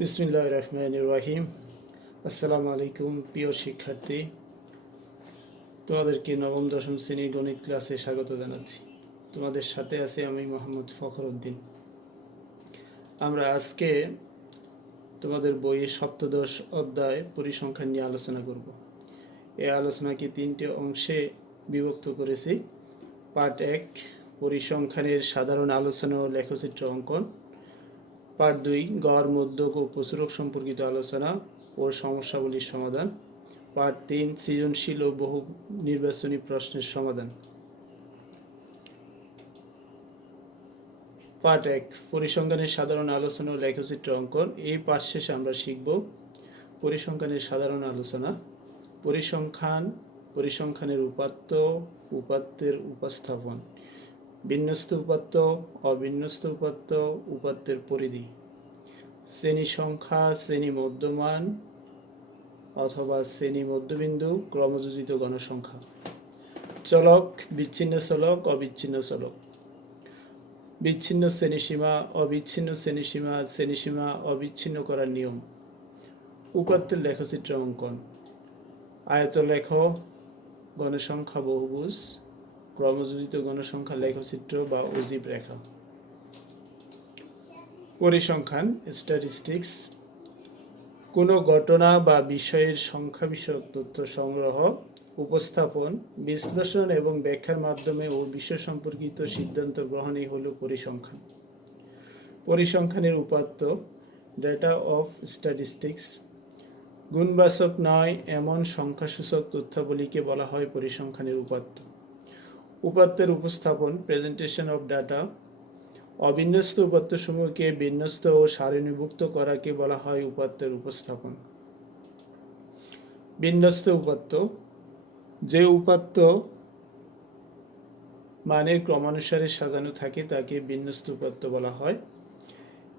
বিসমিল্লাহির রহমানির রহিম। আসসালামু আলাইকুম প্রিয় শিক্ষার্থী, তোমাদেরকে নবম দশম শ্রেণীর গণিত ক্লাসে স্বাগত জানাচ্ছি। তোমাদের সাথে আছি আমি মোহাম্মদ ফখরউদ্দিন। আমরা আজকে তোমাদের বইয়ের সপ্তদশ অধ্যায় পরিসংখ্যান নিয়ে আলোচনা করব। এই আলোচনাকে তিনটে অংশে বিভক্ত করেছি। পার্ট 1 পরিসংখ্যানের সাধারণ আলোচনা ও লেখচিত্র অঙ্কন, পার্ট 2 গড়, মধ্যক ও প্রচুরক সম্পর্কিত আলোচনা ও সমস্যাবলীর সমাধান, পার্ট 3 সৃজনশীল ও বহু নির্বাচনী প্রশ্নের সমাধান। পার্ট 1 পরিসংখ্যানের সাধারণ আলোচনা ও লেখচিত্র অঙ্কন। এই পাঠ শেষে আমরা শিখব পরিসংখ্যানের সাধারণ আলোচনা, পরিসংখ্যানের উপাত্ত, উপাত্তের উপস্থাপন, বিন্যস্ত উপাত্ত, অবিন্যস্ত উপাত্ত, উপাত্তের পরিধি, শ্রেণী সংখ্যা, শ্রেণী মধ্যমান অথবা শ্রেণী মধ্যবিন্দু, ক্রমযোজিত গণসংখ্যা, চলক, বিচ্ছিন্ন চলক, অবিচ্ছিন্ন চলক, বিচ্ছিন্ন শ্রেণীসীমা, অবিচ্ছিন্ন শ্রেণীসীমা, শ্রেণীসীমা অবিচ্ছিন্ন করার নিয়ম, উপাত্তের লেখচিত্র অঙ্কন, আয়তলেখ, গণসংখ্যা বহুভুজ, ক্রমযোজিত গণসংখ্যা লেখচিত্র বা অজীব রেখা। পরিসংখ্যান স্ট্যাটিস্টিক্স কোনো ঘটনা বা বিষয়ের সংখ্যা বিষয়ক তথ্য সংগ্রহ, উপস্থাপন, বিশ্লেষণ এবং ব্যাখ্যার মাধ্যমে ও বিষয় সম্পর্কিত সিদ্ধান্ত গ্রহণই হল পরিসংখ্যান। পরিসংখ্যানের উপাত্ত, ডেটা অফ স্ট্যাটিস্টিক্স, গুণবাচক নয় এমন সংখ্যাসূচক তথ্যাবলীকে বলা হয় পরিসংখ্যানের উপাত্ত। উপাত্তের উপস্থাপন, প্রেজেন্টেশন অফ ডাটা, অবিন্যস্ত উপাত্তসমূহকে বিন্যস্ত ও সারণীভুক্ত করাকে বলা হয় উপাত্তের উপস্থাপন। বিন্যস্ত উপাত্ত, যে উপাত্ত মানের ক্রমানুসারে সাজানো থাকে তাকে বিন্যস্ত উপাত্ত বলা হয়।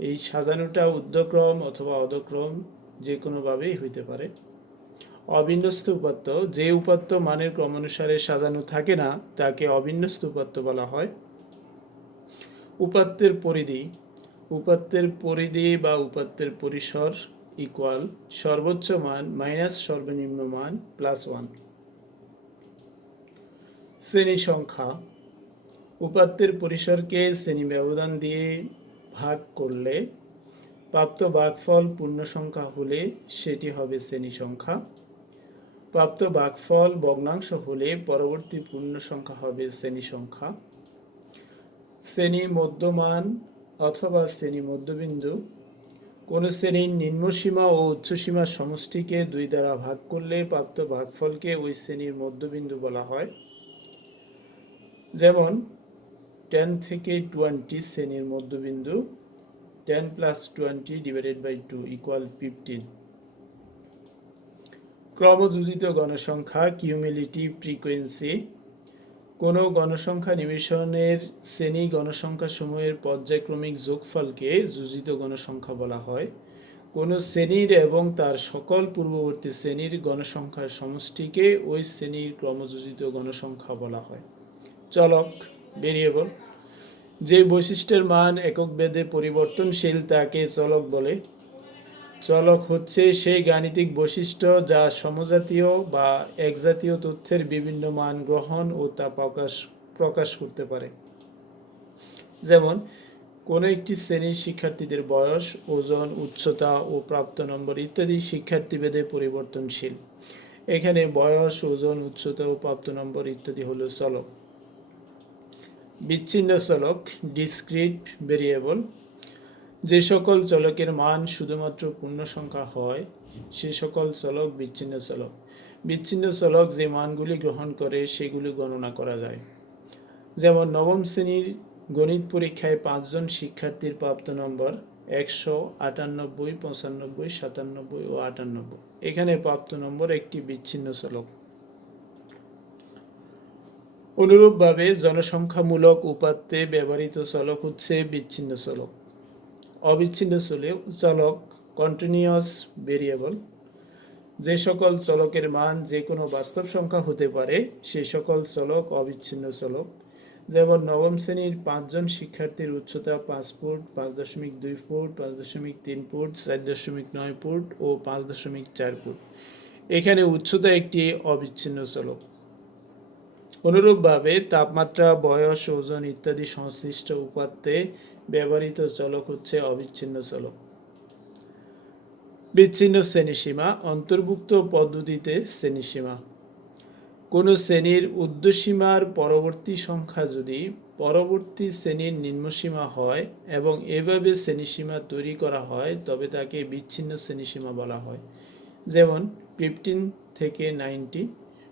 এই সাজানোটা ঊর্ধ্বক্রম অথবা অধক্রম যে কোনোভাবেই হইতে পারে। অবিন্যস্ত উপাত্ত, যে উপাত্ত মানের ক্রমানুসারে সাজানো থাকে না তাকে অবিন্যস্ত উপাত্ত বলা হয়। উপাত্তের পরিধি, উপাত্তের পরিধি বা উপাত্তের পরিসর ইকুয়াল সর্বোচ্চ মান মাইনাস সর্বনিম্ন মান প্লাস 1। শ্রেণী সংখ্যা, উপাত্তের পরিসরকে শ্রেণী ব্যবধান দিয়ে ভাগ করলে প্রাপ্ত ভাগফল পূর্ণ সংখ্যা হলে সেটি হবে শ্রেণী সংখ্যা। প্রাপ্ত ভাগফল ভগ্নাংশ হলে পরবর্তী পূর্ণ সংখ্যা হবে শ্রেণী সংখ্যা। শ্রেণী মধ্যমান অথবা শ্রেণী মধ্যবিন্দু, কোন শ্রেণীর নিম্নসীমা ও উচ্চসীমার সমষ্টিকে 2 দ্বারা ভাগ করলে প্রাপ্ত ভাগফলকে ওই শ্রেণীর মধ্যবিন্দু বলা হয়। যেমন 10 থেকে 20 শ্রেণীর মধ্যবিন্দু, 10 + 20 / 2 = 15। ক্রমযোজিত গণসংখ্যা, কিউমুলেটিভ ফ্রিকোয়েন্সি, কোনো গণসংখ্যা নিবেশনের শ্রেণী গণসংখ্যাসমূহের পর্যায়ক্রমিক যোগফলকে যোজিত গণসংখ্যা বলা হয়। কোনো শ্রেণীর এবং তার সকল পূর্ববর্তী শ্রেণীর গণসংখ্যার সমষ্টিকে ওই শ্রেণীর ক্রমযোজিত গণসংখ্যা বলা হয়। চলক, ভেরিয়েবল, যে বৈশিষ্ট্যের মান একক ভেদে পরিবর্তনশীল তাকে চলক বলে। চলক হচ্ছে সেই গাণিতিক বৈশিষ্ট্য যা সমজাতীয় বা একজাতীয় তথ্যের বিভিন্ন মান গ্রহণ ও তা প্রকাশ করতে পারে। যেমন কোনো একটি শ্রেণীর শিক্ষার্থীদের বয়স, ওজন, উচ্চতা ও প্রাপ্ত নম্বর ইত্যাদি শিক্ষার্থীভেদে পরিবর্তনশীল। এখানে বয়স, ওজন, উচ্চতা ও প্রাপ্ত নম্বর ইত্যাদি হলো চলক। বিচ্ছিন্ন চলক, ডিসক্রিট ভেরিয়েবল, যে সকল চলকের মান শুধুমাত্র পূর্ণ সংখ্যা হয় সে সকল চলক বিচ্ছিন্ন চলক। বিচ্ছিন্ন চলক যে মানগুলি গ্রহণ করে সেগুলি গণনা করা যায়। যেমন নবম শ্রেণীর গণিত পরীক্ষায় 5 জন শিক্ষার্থীর প্রাপ্ত নম্বর 100, 98, 95, 97 ও 98। এখানে প্রাপ্ত নম্বর একটি বিচ্ছিন্ন চলক। অনুরূপভাবে জনসংখ্যামূলক উপাত্তে ব্যবহৃত চলক হচ্ছে বিচ্ছিন্ন চলক। অবিচ্ছিন্ন চলক, কন্টিনিউয়াস ভেরিয়েবল, যে সকল চলকের মান যে কোনো বাস্তব সংখ্যা হতে পারে সে সকল চলক অবিচ্ছিন্ন চলক। যেমন নবম শ্রেণীর 5 জন শিক্ষার্থীর উচ্চতা 5 ফুট, 5.2 ফুট, 5.3 ফুট, 4.9 ফুট ও 5.4 ফুট। এখানে উচ্চতা একটি অবিচ্ছিন্ন চলক। অনুরূপভাবে তাপমাত্রা, বয়স, ওজন ইত্যাদি সংশ্লিষ্ট উপাত্তে ব্যবহৃত চলক হচ্ছে অবিচ্ছিন্ন চলক। বিচ্ছিন্ন শ্রেণীসীমা, অন্তর্ভুক্ত পদ্ধতিতে শ্রেণীসীমা। কোনো শ্রেণীর ঊর্ধ্বসীমার পরবর্তী সংখ্যা যদি পরবর্তী শ্রেণীর নিম্নসীমা হয় এবং এভাবে শ্রেণীসীমা তৈরি করা হয় তবে তাকে বিচ্ছিন্ন শ্রেণীসীমা বলা হয়। যেমন 15 থেকে 19,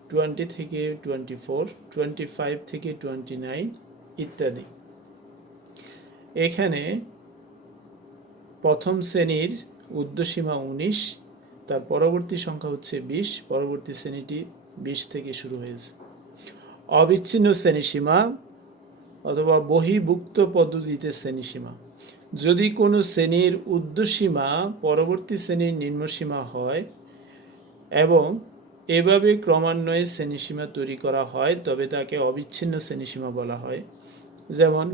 20 থেকে 24, 25 থেকে 29 ইত্যাদি। এখানে প্রথম শ্রেণীর ঊর্ধ্বসীমা 19, তার পরবর্তী সংখ্যা হচ্ছে 20, পরবর্তী শ্রেণীটি 20 থেকে শুরু হয়েছে। অবিচ্ছিন্ন শ্রেণীসীমা অথবা বহির্ভুক্ত পদ্ধতিতে শ্রেণীসীমা। যদি কোনো শ্রেণীর ঊর্ধ্বসীমা পরবর্তী শ্রেণীর নিম্নসীমা হয় এবং এভাবে ক্রমান্বয়ে শ্রেণীসীমা তৈরি করা হয় তবে তাকে অবিচ্ছিন্ন শ্রেণীসীমা বলা হয়। যেমন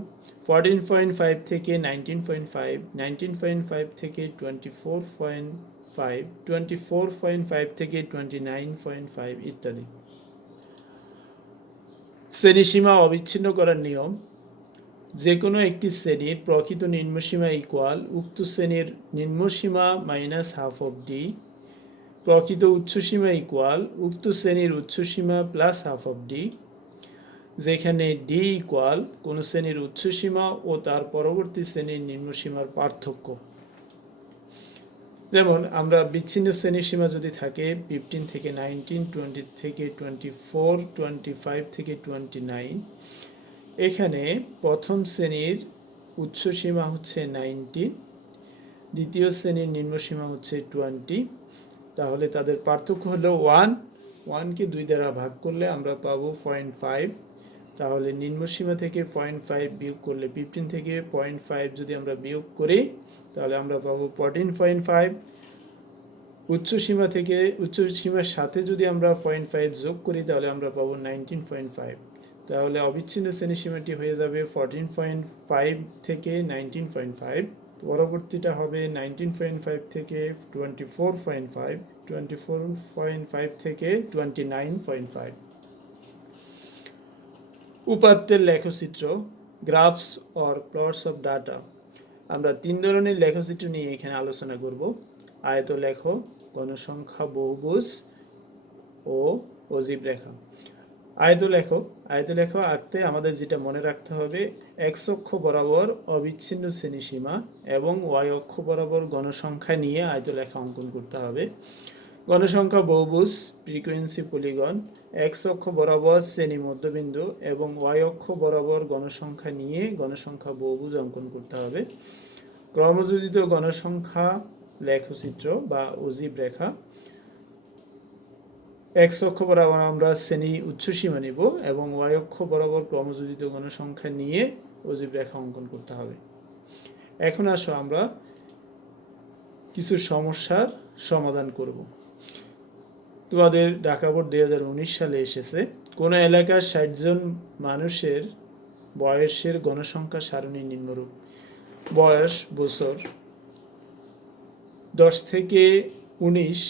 14.5 থেকে 19.5, 19.5 থেকে 24.5, 24.5 থেকে 29.5 ইত্যাদি। শ্রেণীসীমা অবিচ্ছিন্ন করার নিয়ম: যে কোনো একটি শ্রেণীর প্রকৃত নিম্নসীমা ইকুয়াল উক্ত শ্রেণীর নিম্নসীমা মাইনাস হাফ অফ ডি, প্রকৃত উচ্চসীমা ইকুয়াল উক্ত শ্রেণীর উচ্চসীমা প্লাস হাফ অফ ডি, যেখানে ডি ইকুয়াল কোনো শ্রেণীর উচ্চসীমা ও তার পরবর্তী শ্রেণীর নিম্নসীমার পার্থক্য। যেমন আমরা বিচ্ছিন্ন শ্রেণীসীমা যদি থাকে 15 থেকে 19, 20 থেকে 24, 25 থেকে 29, এখানে প্রথম শ্রেণীর উচ্চসীমা হচ্ছে 19, দ্বিতীয় শ্রেণীর নিম্নসীমা হচ্ছে 20, তাহলে তাদের পার্থক্য হলো 1, 1কে 2 দ্বারা ভাগ করলে আমরা পাবো 0.5, তাহলে নিম্নসীমা থেকে 0.5 বিয়োগ করলে 15 থেকে 0.5 যদি আমরা বিয়োগ করি তাহলে আমরা পাবো 14.5, উচ্চসীমা থেকে উচ্চসীমার সাথে যদি আমরা 0.5 যোগ করি তাহলে আমরা পাবো 19.5, তাহলে অবিচ্ছিন্ন শ্রেণীসীমাটি হয়ে যাবে 14.5 থেকে 19.5, পরবর্তীটা হবে 19.5 থেকে 24.5, 24.5 থেকে 29.5। উপাত্তের লেখচিত্র, graphs or plots of data. আমরা 3 ধরনের লেখচিত্র নিয়ে এখানে আলোচনা করব: আয়তলেখ, গণসংখ্যা বহুভুজ ও অজীব রেখা। আয়তলেখ আঁকতে আমাদের যেটা মনে রাখতে হবে, এক্স অক্ষ বরাবর অবিচ্ছিন্ন শ্রেণীসীমা এবং ওয়াই অক্ষ বরাবর গণসংখ্যা নিয়ে আয়তলেখা অঙ্কন করতে হবে। গণসংখ্যা বহুভুজ, ফ্রিকোয়েন্সি পলিগন, এক্স অক্ষ বরাবর শ্রেণী মধ্যবিন্দু এবং ওয়াই অক্ষ বরাবর গণসংখ্যা নিয়ে গণসংখ্যা বহুভুজ অঙ্কন করতে হবে। ক্রমযোজিত গণসংখ্যা লেখচিত্র বা অজীব রেখা, এক্স অক্ষ বরাবর আমরা শ্রেণী উচ্চসীমা নিব এবং ওয়াই অক্ষ বরাবর ক্রমযোজিত গণসংখ্যা নিয়ে অজীব রেখা অঙ্কন করতে হবে। এখন আসো আমরা কিছু সমস্যার সমাধান করব। তোমাদের ঢাকা বোর্ড 2019 সালে এসেছে, কোন এলাকার 60 জন মানুষের বয়সের গণসংখ্যা সারণী নিম্নরূপ। বয়স বছর, 10 থেকে 19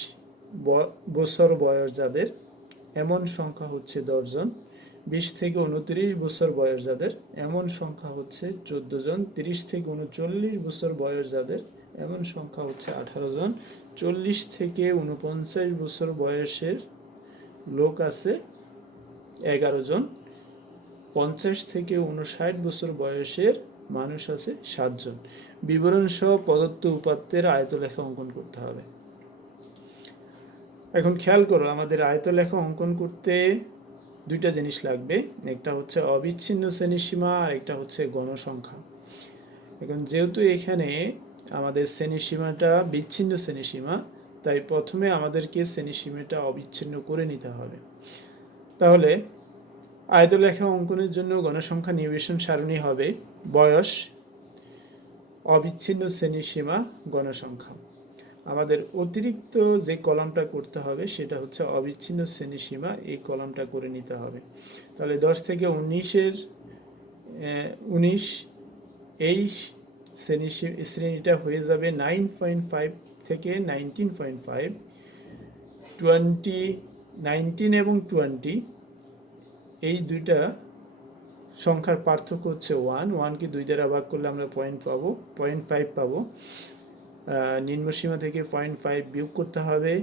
বছর বয়স যাদের এমন সংখ্যা হচ্ছে 10 জন, 20 থেকে 29 বছর বয়স যাদের এমন সংখ্যা হচ্ছে 14 জন, 30 থেকে 39 বছর বয়স যাদের এমন সংখ্যা হচ্ছে 18 জন, 40 থেকে 49 বছর বয়সের লোক আছে 11 জন, 50 থেকে 59 বছর বয়সের মানুষ আছে 7 জন। বিবরণ সহ প্রদত্ত উপাত্তের আয়তলেখা অঙ্কন করতে হবে। এখন খেয়াল করো, আমাদের আয়তলেখা অঙ্কন করতে দুইটা জিনিস লাগবে, একটা হচ্ছে অবিচ্ছিন্ন শ্রেণীসীমা আর একটা হচ্ছে গণসংখ্যা। এখন যেহেতু এখানে আমাদের শ্রেণীসীমাটা বিচ্ছিন্ন শ্রেণীসীমা, তাই প্রথমে আমাদেরকে শ্রেণীসীমাটা অবিচ্ছিন্ন করে নিতে হবে। তাহলে আয়তলেখা অঙ্কনের জন্য গণসংখ্যা নিবেশন সারণী হবে বয়স, অবিচ্ছিন্ন শ্রেণীসীমা, গণসংখ্যা। আমাদের অতিরিক্ত যে কলামটা করতে হবে সেটা হচ্ছে অবিচ্ছিন্ন শ্রেণীসীমা, এই কলামটা করে নিতে হবে। তাহলে 10 থেকে 19-এর 19, এই শ্রেণীটা হয়ে যাবে 9.5 থেকে 19.5। 19 এবং 20 এই দুইটা সংখ্যার পার্থক্য হচ্ছে 1কে 2 দ্বারা ভাগ করলে আমরা 0.5 পাবো। নিম্নসীমা থেকে 0.5 বিয়োগ করতে হবে,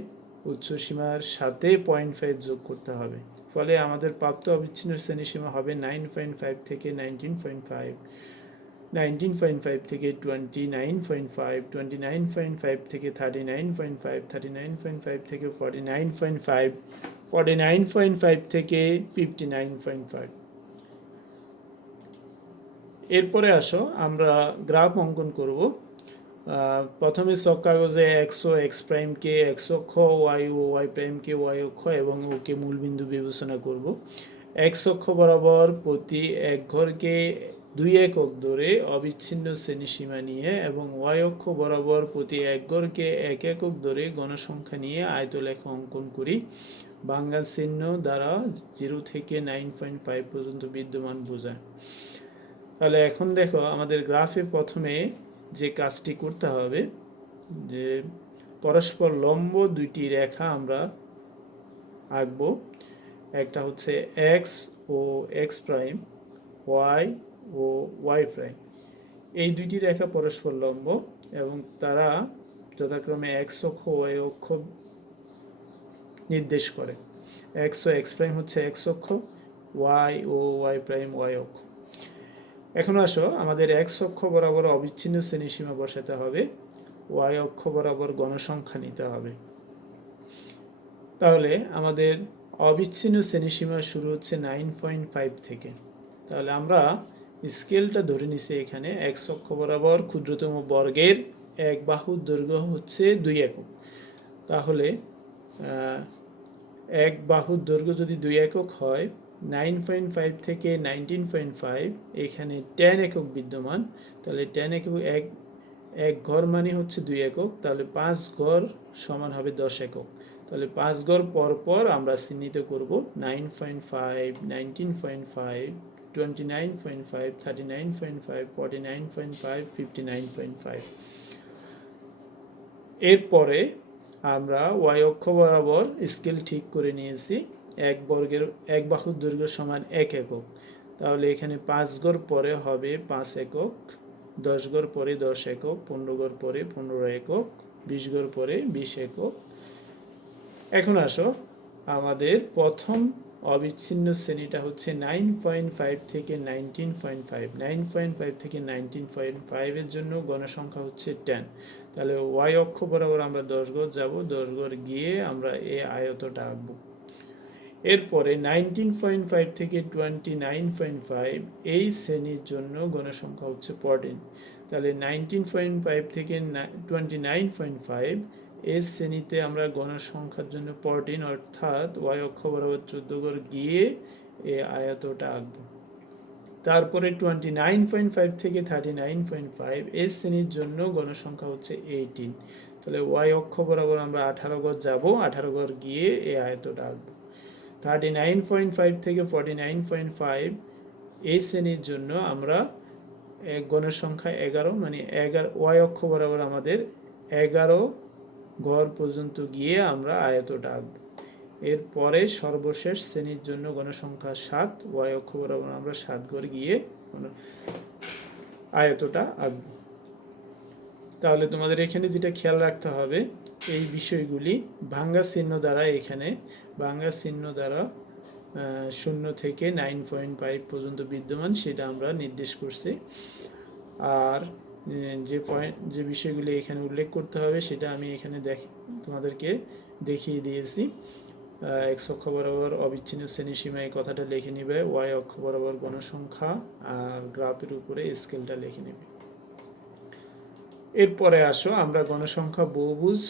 উচ্চ সীমার সাথে 0.5 যোগ করতে হবে, ফলে আমাদের প্রাপ্ত অবিচ্ছিন্ন শ্রেণীসীমা হবে 9.5 থেকে 19.5, 19.5 থেকে 29.5, 29.5 থেকে 39.5, 39.5 থেকে 49.5, 49.5 থেকে 59.5। এরপরে আসো আমরা গ্রাফ অঙ্কন করব। প্রথমে ছক কাগজে এক্স ও এক্স প্রাইমকে এক্স অক্ষ, ওয়াই ও ওয়াই প্রাইমকে ওয়াই অক্ষ এবং ওকে মূলবিন্দু বিবেচনা করব। এক্স অক্ষ বরাবর প্রতি এক ঘরকে 2 একক ধরে অবিচ্ছিন্ন শ্রেণীসীমা নিয়ে এবং ওয়াই অক্ষ বরাবর প্রতি এক ঘরকে 1 একক ধরে গণসংখ্যা নিয়ে আয়তলেখা অঙ্কন করি। ভাঙ্গা চিহ্ন দ্বারা 0 থেকে 9.5 পর্যন্ত বিদ্যমান বোঝায়। তাহলে এখন দেখো আমাদের গ্রাফে প্রথমে যে কাজটি করতে হবে, যে পরস্পর লম্ব দুইটি রেখা আমরা আঁকবো। একটা হচ্ছে এক্স ও এক্স প্রাইম, ওয়াই ও ওয়াই প্রাইম। এই দুইটি রেখা পরস্পর লম্ব এবং তারা যথাক্রমে এক্স অক্ষ ওয়াই অক্ষ নির্দেশ করে। এক্স ও এক্স প্রাইম হচ্ছে এক্স অক্ষ, ওয়াই ও ওয়াই প্রাইম ওয়াই অক্ষ। এখন আসো আমাদের এক্স অক্ষ বরাবর অবিচ্ছিন্ন শ্রেণীসীমা বসাতে হবে, ওয়াই অক্ষ বরাবর গণসংখ্যা নিতে হবে। তাহলে আমাদের অবিচ্ছিন্ন শ্রেণীসীমা শুরু হচ্ছে 9.5 থেকে। তাহলে আমরা স্কেলটা ধরে নিছি এখানে এক্স অক্ষ বরাবর ক্ষুদ্রতম বর্গের এক বাহুর দৈর্ঘ্য হচ্ছে 2 একক। তাহলে এক বাহুর দৈর্ঘ্য যদি 2 একক হয়, 9.5 থেকে 19.5 এখানে 10 একক বিদ্যমান। তাহলে 10 একক এক ঘর মানে হচ্ছে 2 একক, তাহলে 5 ঘর সমান হবে 10 একক। তাহলে 5 ঘর পর পর আমরা চিহ্নিত করব 9.5, 19.5, 29.5, 39.5, 49.5, 59.5। এরপরে আমরা ওয়াই অক্ষ বরাবর স্কেল ঠিক করে নিয়েছি, এক বাহুর দৈর্ঘ্য সমান 1 একক। তাহলে এখানে 5 ঘর পরে হবে 5 একক, 10 ঘর পরে 10 একক, 15 ঘর পরে 15 একক, 20 ঘর পরে 20 একক। এখন আসো আমাদের প্রথম অবিচ্ছিন্ন শ্রেণীটা হচ্ছে 9.5 থেকে 19.5। 9.5 থেকে 19.5 এর জন্য গণসংখ্যা হচ্ছে 10। তাহলে ওয়াই অক্ষ বরাবর আমরা 10 ঘর যাব, 10 ঘর গিয়ে আমরা এই আয়তটা আঁকবো। এরপরে 19.5 থেকে 29.5 এই শ্রেণীর জন্য গণসংখ্যা হচ্ছে 14। তাহলে 19.5 থেকে 29.5 এই শ্রেণীতে আমরা গণসংখ্যার জন্য 14 অর্থাৎ ওয়াই অক্ষ বরাবর 14 ঘর গিয়ে এই আয়তটা আঁকবো। তারপরে 29.5 থেকে 39.5 এই শ্রেণীর জন্য গণসংখ্যা হচ্ছে 18। তাহলে ওয়াই অক্ষ বরাবর আমরা 18 ঘর যাব, 18 ঘর গিয়ে এই আয়তটা আঁকবো। 39.5 থেকে 49.5 এই শ্রেণীর জন্য আমরা গণসংখ্যা 11 মানে 11 ওয়াই অক্ষ বরাবর আমাদের 11 ঘর পর্যন্ত গিয়ে আমরা আয়তটা আঁকবো। এরপরে সর্বশেষ শ্রেণীর জন্য গণসংখ্যা 7, ওয়াই অক্ষ বরাবর আমরা 7 ঘর গিয়ে আয়তটা আঁকবো। তাহলে তোমাদের এখানে যেটা খেয়াল রাখতে হবে, এই বিষয়গুলি ভাঙ্গা চিহ্ন দ্বারা, এখানে ভাঙ্গা চিহ্ন দ্বারা 0 থেকে 9.5 পর্যন্ত বিদ্যমান সেটা আমরা নির্দেশ করছি। আর যে বিষয়গুলি এখানে উল্লেখ করতে হবে সেটা আমি এখানে তোমাদেরকে দেখিয়ে দিয়েছি। এক্স অক্ষ বরাবর অবিচ্ছিন্ন শ্রেণীসীমা এই কথাটা লিখে নিবে, ওয়াই অক্ষ বরাবর গণসংখ্যা, আর গ্রাফের উপরে স্কেলটা লিখে নেবে। এরপরে আসো আমরা গণসংখ্যা বহুভুজ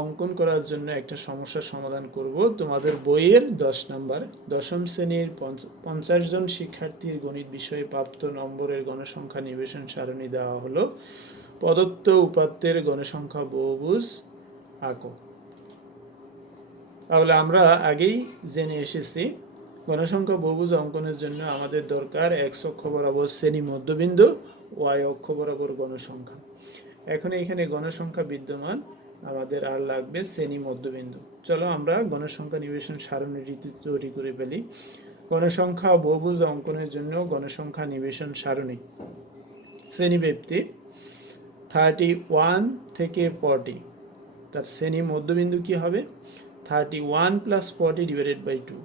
অঙ্কন করার জন্য একটা সমস্যার সমাধান করব। তোমাদের বইয়ের 10 নম্বর দশম শ্রেণীর 50 জন শিক্ষার্থীর গণিত বিষয়ে প্রাপ্ত নম্বরের গণসংখ্যা নিবেশন সারণী দেওয়া হলো। প্রদত্ত উপাত্তের গণসংখ্যা বহুভুজ আঁকো। তাহলে আমরা আগেই জেনে এসেছি গণসংখ্যা বহুভুজ অঙ্কনের জন্য আমাদের দরকার এক্স অক্ষ বরাবর শ্রেণী মধ্যবিন্দু, ওয়াই অক্ষ বরাবর গণসংখ্যা। এখন এখানে গণসংখ্যা বিদ্যমান, আমাদের আর লাগবে শ্রেণী মধ্যবিন্দু। চলো আমরা গণসংখ্যা নিবেশন সারণী রীতি তৈরি করে ফেলি। গণসংখ্যা বহুভুজ অঙ্কনের জন্য গণসংখ্যা নিবেশন সারণী। শ্রেণীব্যাপ্তি 31 থেকে 40, তার শ্রেণী মধ্যবিন্দু কি হবে 31 + 40 / 2।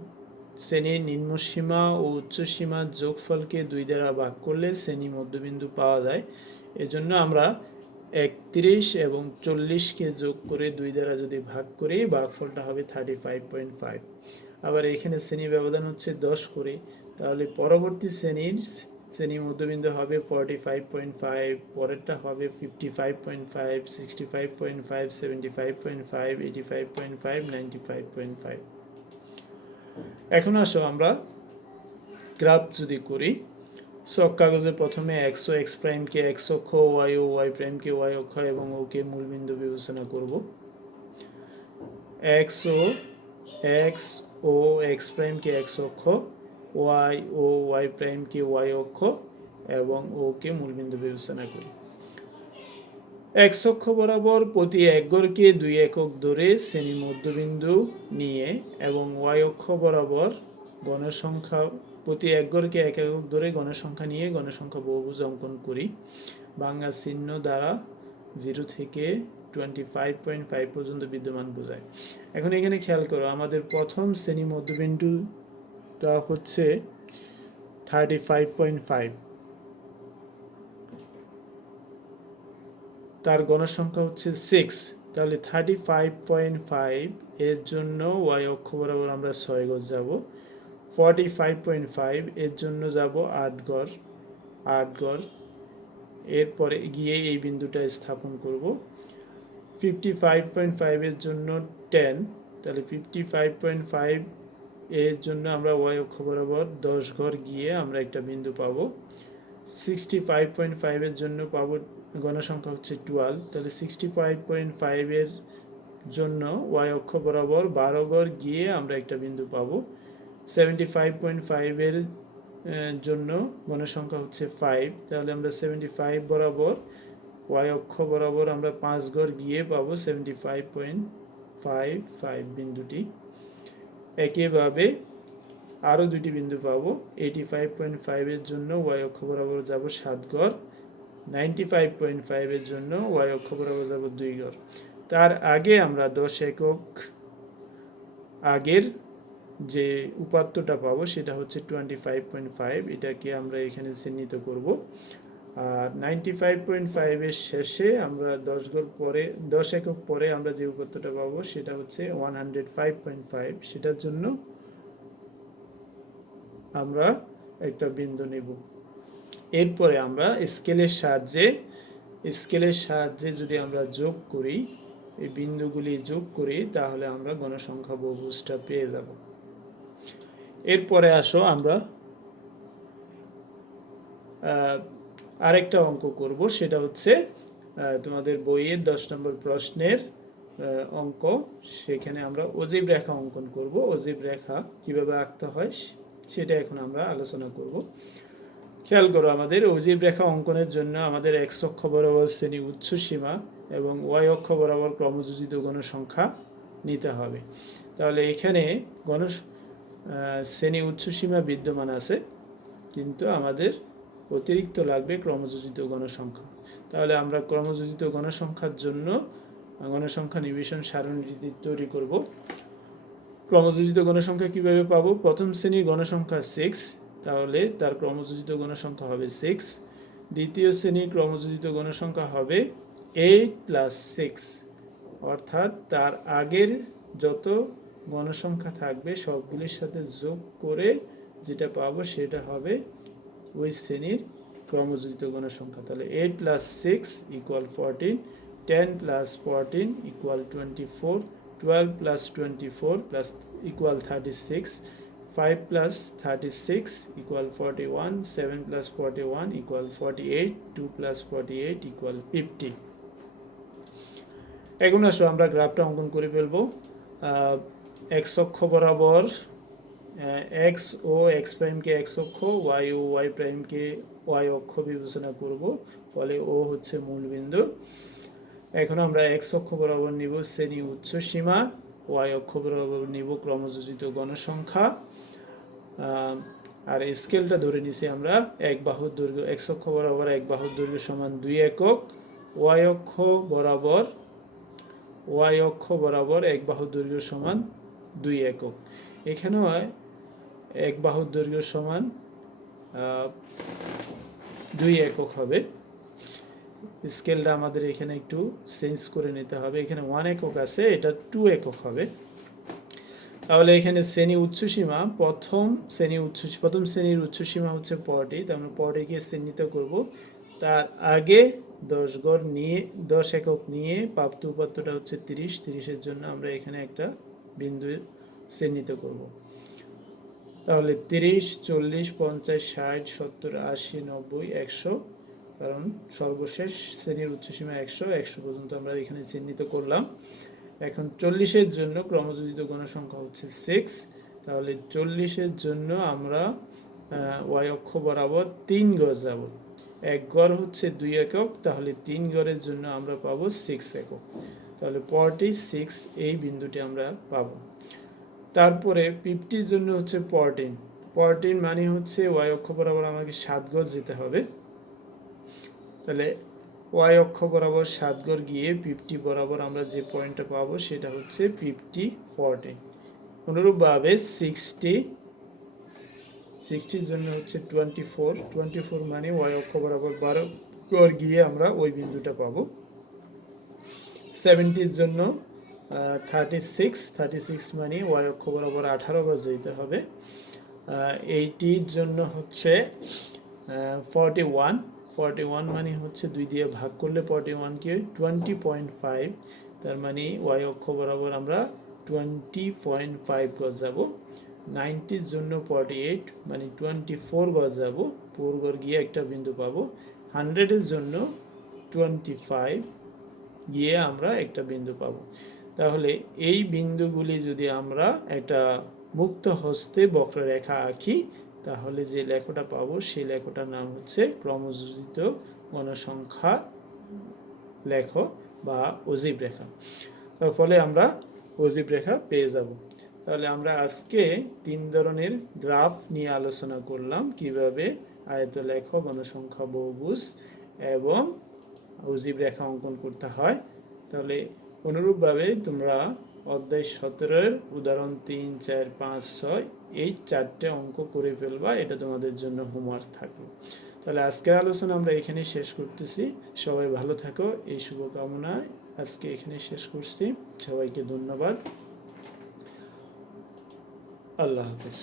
শ্রেণীর নিম্নসীমা ও উচ্চসীমার যোগফলকে 2 দ্বারা ভাগ করলে শ্রেণী মধ্যবিন্দু পাওয়া যায়। এজন্য আমরা 31 এবং 40কে যোগ করে 2 দ্বারা যদি ভাগ করি ভাগফলটা হবে 35.5। আবার এখানে শ্রেণী ব্যবধান হচ্ছে 10 করে, তাহলে পরবর্তী শ্রেণী মধ্যবিন্দু হবে 45.5, পরেরটা হবে 55.5, 65.5, 75.5, 85.5, 95.5। এখন আসো আমরা গ্রাফ যদি করি, সব কাগজে প্রথমে এক্স ও এক্স প্রাইমকে এক্স অক্ষ, ওয়াই ও ওয়াই প্রাইমকে ওয়াই অক্ষ এবং ওকে মূলবিন্দু বিবেচনা করব। এক্স ও এক্স প্রাইমকে এক্স অক্ষ, ওয়াই ও ওয়াই প্রাইমকে ওয়াই অক্ষ এবং ওকে মূলবিন্দু বিবেচনা করি। এক্স অক্ষ বরাবর প্রতি এক গড়কে 2 একক ধরে শ্রেণী মধ্যবিন্দু নিয়ে এবং ওয়াই অক্ষ বরাবর গণসংখ্যা প্রতি এক গড়কে 1 একক ধরে গণসংখ্যা নিয়ে গণসংখ্যা বহুভুজ অঙ্কন করি। বাংলা চিহ্ন দ্বারা 0 থেকে 25.5 পর্যন্ত বিদ্যমান বোঝায়। এখন এখানে খেয়াল করো, আমাদের প্রথম শ্রেণী মধ্যবিন্দুটা হচ্ছে 35.5, তার গণসংখ্যা হচ্ছে 6। তাহলে 35.5 এর জন্য ওয়াই অক্ষ বরাবর আমরা 6 গজ যাব। 45.5 এর জন্য যাব 8 গড়। এরপরে গিয়ে এই বিন্দুটা স্থাপন করব। 55.5 এর জন্য 10, তাহলে 55.5 এর জন্য আমরা ওয়াই অক্ষ বরাবর 10 গড় গিয়ে আমরা একটা বিন্দু পাবো। 65.5 এর জন্য পাবো গণসংখ্যা হচ্ছে 12, তাহলে 65.5 এর জন্য ওয়াই অক্ষ বরাবর 12 গড় গিয়ে আমরা একটা বিন্দু পাবো। 75.5 এর জন্য গণসংখ্যা হচ্ছে 5, তাহলে আমরা 75 বরাবর ওয়াই অক্ষ বরাবর আমরা 5 গড় গিয়ে পাবো 75.55 বিন্দুটি। একইভাবে আরও দুটি বিন্দু পাবো। 85.5 এর জন্য ওয়াই অক্ষ বরাবর যাব 7 গড়। 95.5 এর জন্য ওয়াই অক্ষ বরাবর যাব 2 গড়। তার আগে আমরা 10 একক আগের যে উপাত্তটা পাবো সেটা হচ্ছে 25.5, এটাকে আমরা এখানে চিহ্নিত করব। আর 95.5 এর শেষে আমরা 10 একক পরে আমরা যে উপাত্তটা পাবো সেটা হচ্ছে 105.5, সেটার জন্য আমরা একটা বিন্দু নেব। এরপরে আমরা স্কেলের সাহায্যে যদি আমরা যোগ করি, এই বিন্দুগুলি যোগ করি, তাহলে আমরা গণসংখ্যা বহুভুজটা পেয়ে যাব। এরপরে আসো আমরা আরেকটা অঙ্ক করব, সেটা হচ্ছে তোমাদের বইয়ের 10 নম্বর প্রশ্নের অঙ্ক। সেখানে আমরা অজীব রেখা অঙ্কন করব। অজীব রেখা কিভাবে আঁকতে হয় সেটা এখন আমরা আলোচনা করব। খেয়াল করো, আমাদের অজীব রেখা অঙ্কনের জন্য আমাদের এক্স অক্ষ বরাবর শ্রেণী উচ্চ সীমা এবং ওয়াই অক্ষ বরাবর ক্রমযোজিত গণসংখ্যা নিতে হবে। তাহলে এখানে শ্রেণী উচ্চ সীমা বিদ্যমান আছে, কিন্তু আমাদের অতিরিক্ত লাগবে ক্রমযোজিত গণসংখ্যা। তাহলে আমরা ক্রমযোজিত গণসংখ্যার জন্য গণসংখ্যা নিবেশন সারণী তৈরি করব। ক্রমযোজিত গণসংখ্যা কিভাবে পাবো? প্রথম শ্রেণীর গণসংখ্যা 6, তাহলে তার ক্রমযোজিত গণসংখ্যা হবে 6। দ্বিতীয় শ্রেণীর ক্রমযোজিত গণসংখ্যা হবে 8 + 6, অর্থাৎ তার আগের যত গণসংখ্যা থাকবে সবগুলির সাথে যোগ করে যেটা পাবো সেটা হবে ওই শ্রেণীর ক্রমযোজিত গণসংখ্যা। তাহলে 8 + 6 = 14, 10 + 14 = 24, 12 + 24 = 36, 5 + 36 = 41, 7 + 41 = 48, 2 + 48 = 50। এখন আসো আমরা গ্রাফটা অঙ্কন করে ফেলবো। এক্স অক্ষ বরাবর এক্স ও এক্স প্রাইমকে এক্স অক্ষ, ওয়াই ও ওয়াই প্রাইমকে ওয়াই অক্ষ বিবেচনা করব, ফলে ও হচ্ছে মূলবিন্দু। এখন আমরা এক্স অক্ষ বরাবর নিব শ্রেণী উচ্চ সীমা, ওয়াই অক্ষ বরাবর নিব ক্রমযোজিত গণসংখ্যা, আর স্কেলটা ধরে নিছি আমরা এক বাহুর দৈর্ঘ্য, এক্স অক্ষ বরাবর এক বাহুর দৈর্ঘ্য সমান 2 একক, ওয়াই অক্ষ বরাবর এক বাহুর দৈর্ঘ্য সমান 2 একক। এখানেও এক বাহুর দৈর্ঘ্য সমান 2 একক হবে। স্কেলটা আমাদের এখানে একটু চেঞ্জ করে নিতে হবে, এখানে 1 একক আছে, এটা 2 একক হবে। তাহলে এখানে শ্রেণী উচ্চসীমা, প্রথম শ্রেণীর উচ্চসীমা হচ্ছে 40, তার মানে 40কে চিহ্নিত করব। তার আগে 10 একক নিয়ে প্রাপ্ত উপাত্তটা হচ্ছে 30 এর জন্য আমরা এখানে একটা বিন্দু চিহ্নিত করব। তাহলে 30, 40, 50, 60, 70, 80, 90, 100, কারণ সর্বশেষ শ্রেণীর উচ্চসীমা 100 পর্যন্ত আমরা এখানে চিহ্নিত করলাম। এখন 40-এর জন্য ক্রমযোজিত গণসংখ্যা হচ্ছে 6, তাহলে 40-এর জন্য আমরা ওয়াই অক্ষ বরাবর 3 গজ যাব। এক গড় হচ্ছে 2 একক, তাহলে 3 গড়ের জন্য আমরা পাবো 6 একক, তাহলে 46 এই বিন্দুটি আমরা পাবো। তারপরে 50-র জন্য হচ্ছে 14 মানে হচ্ছে ওয়াই অক্ষ বরাবর আমাকে 7 গজ যেতে হবে, তাহলে ওয়াই অক্ষ বরাবর 7 গড় গিয়ে 50 বরাবর আমরা যে পয়েন্টটা পাবো সেটা হচ্ছে 14। অনুরূপভাবে 60-র জন্য হচ্ছে 24 মানে ওয়াই অক্ষ বরাবর 12 গড় গিয়ে আমরা ওই বিন্দুটা পাবো। 70-র জন্য 36 মানে ওয়াই অক্ষ বরাবর 18 গজ যেতে হবে। 80-র জন্য হচ্ছে 41 মানে হচ্ছে 2 দিয়ে ভাগ করলে 41কে 20.5, তার মানে ওয়াই অক্ষ বরাবর আমরা 20.5 গজ যাব। 90-র জন্য 48 মানে 24 গজ যাব, 4 গজ গিয়ে একটা বিন্দু পাবো। 100-এর জন্য 25 গিয়ে আমরা একটা বিন্দু পাবো। তাহলে এই বিন্দুগুলি যদি আমরা একটা মুক্ত হস্তে বক্ররেখা আঁকি, তাহলে যে লেখটা পাবো সেই লেখটার নাম হচ্ছে ক্রমযোজিত গণসংখ্যা লেখ বা অজীব রেখা। তার ফলে আমরা অজীব রেখা পেয়ে যাব। তাহলে আমরা আজকে 3 ধরনের গ্রাফ নিয়ে আলোচনা করলাম, কিভাবে আয়তলেখ, গণসংখ্যা বহুভুজ এবং অজীব রেখা অঙ্কন করতে হয়। তাহলে অনুরূপভাবে তোমরা অধ্যায় 17-এর উদাহরণ 3, 4, 5, 6 এই 4টে অঙ্ক করে ফেলবা, এটা তোমাদের জন্য হোমওয়ার্ক থাকবে। তাহলে আজকের আলোচনা আমরা এখানে শেষ করতেছি। সবাই ভালো থাকো, এই শুভকামনায় আজকে এখানে শেষ করছি। সবাইকে ধন্যবাদ। আল্লাহ হাফেজ।